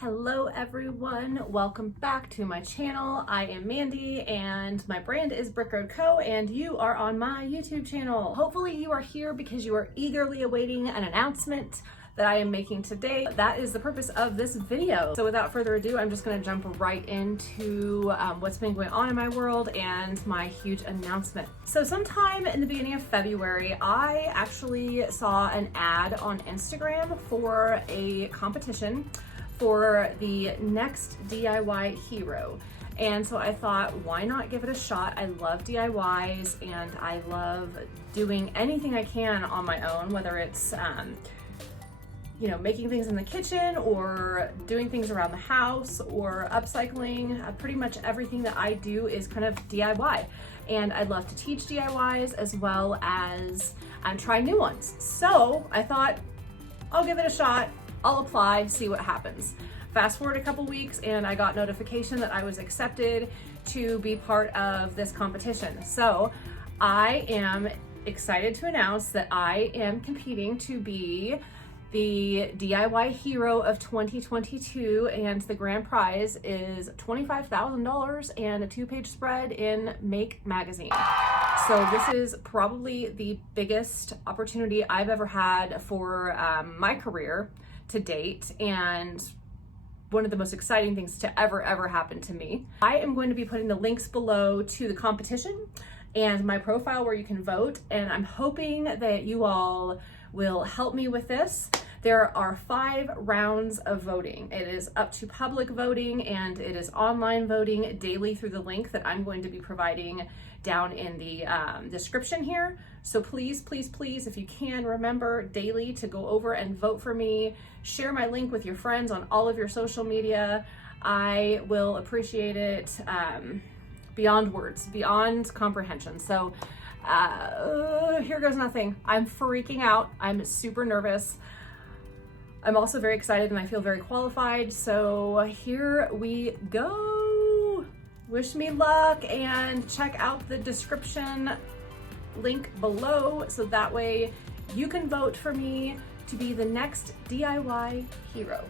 Hello everyone, welcome back to my channel. I am Mandy and my brand is Brick Road Co. and you are on my YouTube channel. Hopefully you are here because you are eagerly awaiting an announcement that I am making today. That is the purpose of this video. So without further ado, I'm just gonna jump right into what's been going on in my world and my huge announcement. So sometime in the beginning of February, I actually saw an ad on Instagram for a competition for the next DIY hero. And so I thought, why not give it a shot? I love DIYs and I love doing anything I can on my own, whether it's making things in the kitchen or doing things around the house or upcycling. Pretty much everything that I do is kind of DIY. And I'd love to teach DIYs as well as try new ones. So I thought, I'll give it a shot. I'll apply, see what happens. Fast forward a couple weeks and I got notification that I was accepted to be part of this competition. So I am excited to announce that I am competing to be the DIY hero of 2022, and the grand prize is $25,000 and a 2-page spread in Make magazine. So this is probably the biggest opportunity I've ever had for my career to date, and one of the most exciting things to ever happen to me. I am going to be putting the links below to the competition and my profile where you can vote, and I'm hoping that you all will help me with this. There are 5 rounds of voting. It is up to public voting and it is online voting daily through the link that I'm going to be providing down in the description here. So please, if you can, remember daily to go over and vote for me. Share my link with your friends on all of your social media. I will appreciate it beyond words, beyond comprehension. So here goes nothing. I'm freaking out. I'm super nervous. I'm also very excited and I feel very qualified. So here we go. Wish me luck and check out the description link below so that way you can vote for me to be the next DIY hero.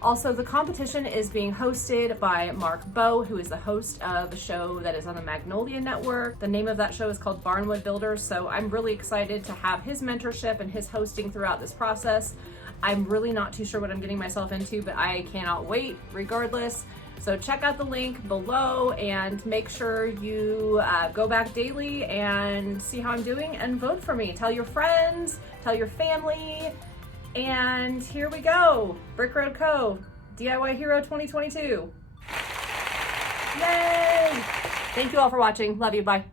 Also, the competition is being hosted by Mark Bow, who is the host of a show that is on the Magnolia Network. The name of that show is called Barnwood Builders, so I'm really excited to have his mentorship and his hosting throughout this process. I'm really not too sure what I'm getting myself into, but I cannot wait regardless. So check out the link below and make sure you go back daily and see how I'm doing and vote for me. Tell your friends, tell your family. And here we go, Brick Road Co. DIY Hero 2022. Yay! Thank you all for watching. Love you, bye.